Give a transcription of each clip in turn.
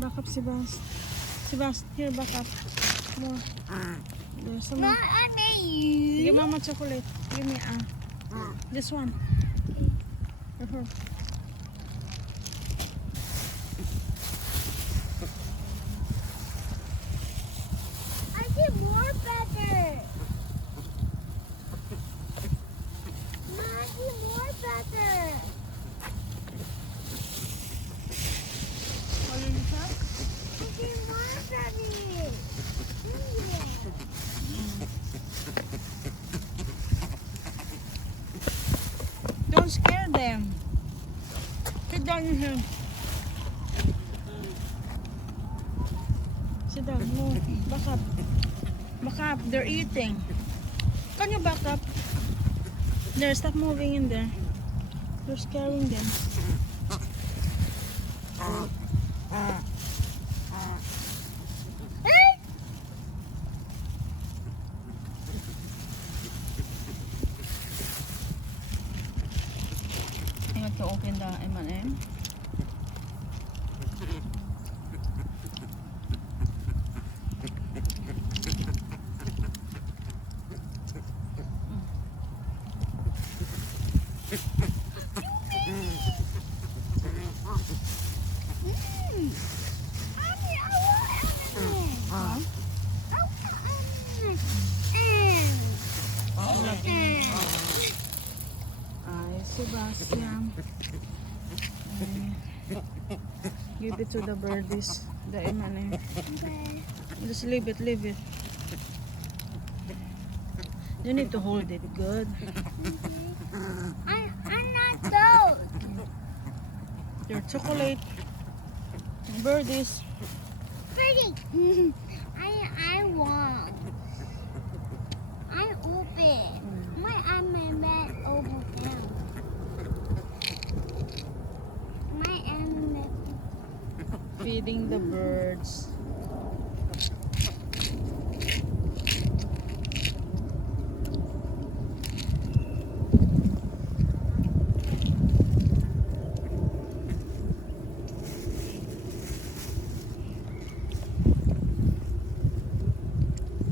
Back up, Sebas. Sebas, here, back up. More. There's some more. Give Mama chocolate. Give me this one. Uh-huh. I get more better. I get more better. What did you say? I get more better. Don't scare them. Sit down in here. Sit down. Move. Back up. Back up. They're eating. Can you back up? There, stop moving in there. You're scaring them. I have to open the M&M. Sebastian. Give it to the birdies. The M&M. Okay. Just leave it, leave it. You need to hold it good. I'm not those. Your chocolate. Birdies. Pretty. I want. I open. I'm open. Feeding the birds.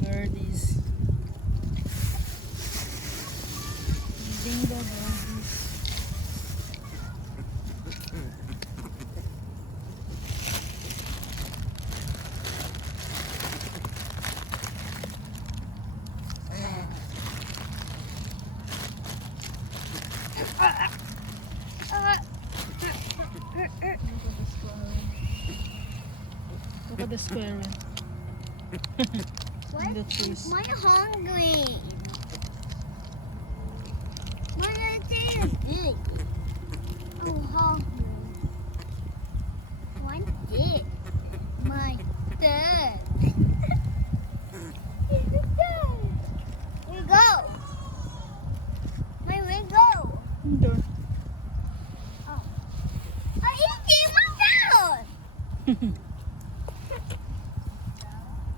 Birdies. Feeding the birdies. Look at the squirrel. In the trees. I'm hungry. My tail is big. I'm hungry. One dick. My third. It's the third. We go. Where we go? Indoor. Oh. I eat my down.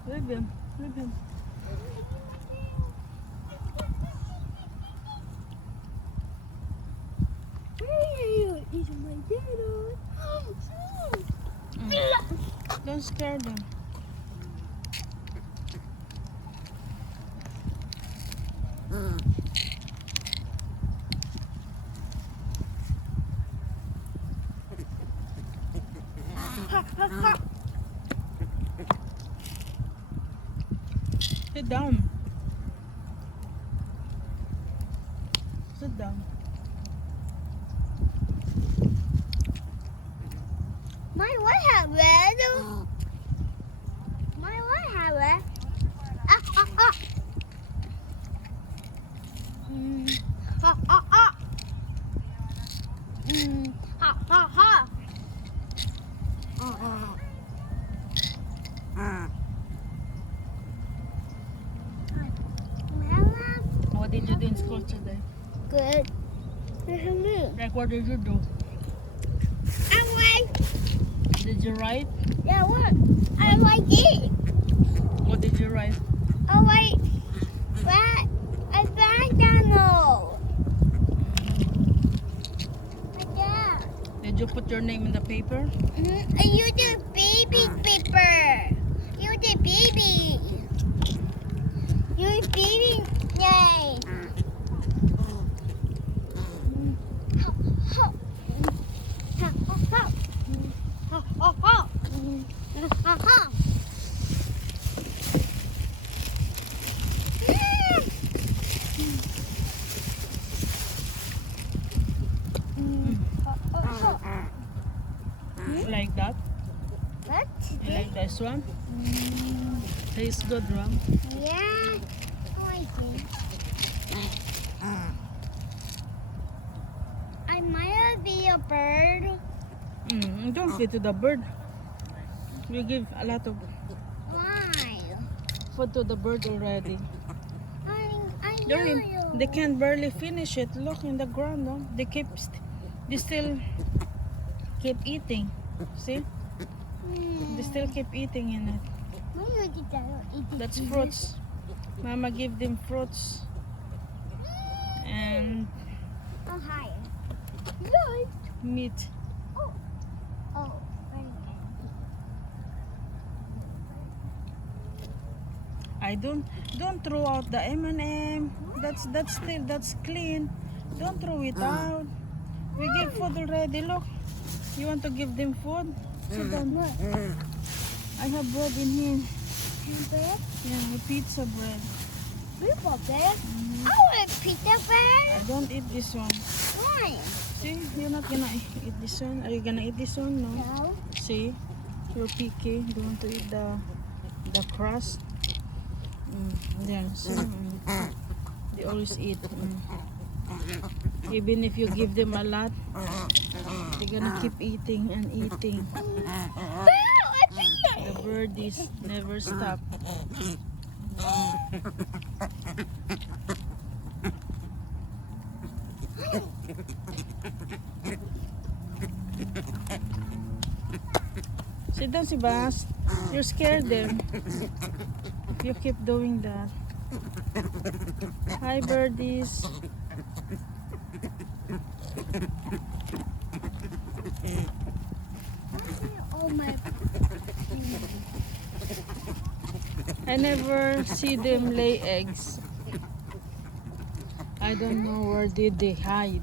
Leave him. Leave him. Don't scare them. Sit down. Sit down. My what happened? My what happened? Ha ha ha. Ha ha ha. What did you do in school today? Good. Like, what did you do? I like. Did you write? Yeah, what? I like it. What did you write? I like that. I found Donald. Like that. Did you put your name in the paper? And you do baby. baby paper. You're the baby. You're baby. Yay. Hop, hop. Hop, hop, hop. Hop, hop, hop. Hop, hop. Like that? What? You like this one? Tastes good, Ram. Yeah. I like it. I might be a bird. Don't feed to the bird. You give a lot of Why? food to the bird already. I know They you. can barely finish it. Look in the ground, no? They still keep eating. See? They still keep eating in it. That's fruits. Mama give them fruits and Oh, hi. Good. meat. Oh. Oh. I don't throw out the M&M. That's clean. Don't throw it out. We give food already. Look, you want to give them food? Sit down. I have bread in here. Bread? Yeah, pizza bread. Pizza bread? I want pizza bread. I don't eat this one. Why? See, you're not gonna eat this one. Are you gonna eat this one? No. No. See, you're picky. You want to eat the crust. There. See, they always eat. Even if you give them a lot, they're gonna keep eating and eating. The birdies never stop. Sit down, Sebas. You're scared them. You keep doing that. Hi, birdies. Oh my. I never see them lay eggs. I don't know where did they hide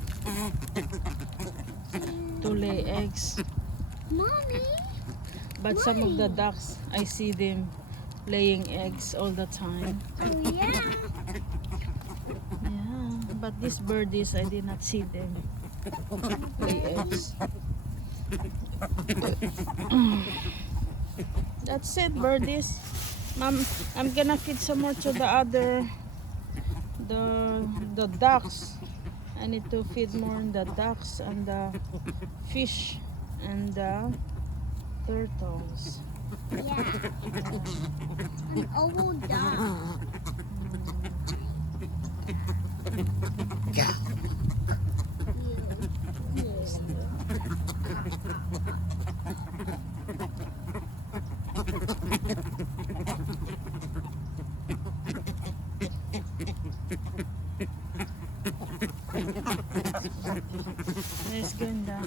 to lay eggs. Mommy. But some of the ducks, I see them laying eggs all the time. Oh yeah. Yeah, but these birdies, I did not see them lay eggs. That's it, birdies. Mom, I'm gonna feed some more to the ducks. I need to feed more on the ducks and the fish and the turtles. Yeah. An old dog. Yes. Yes, ganda.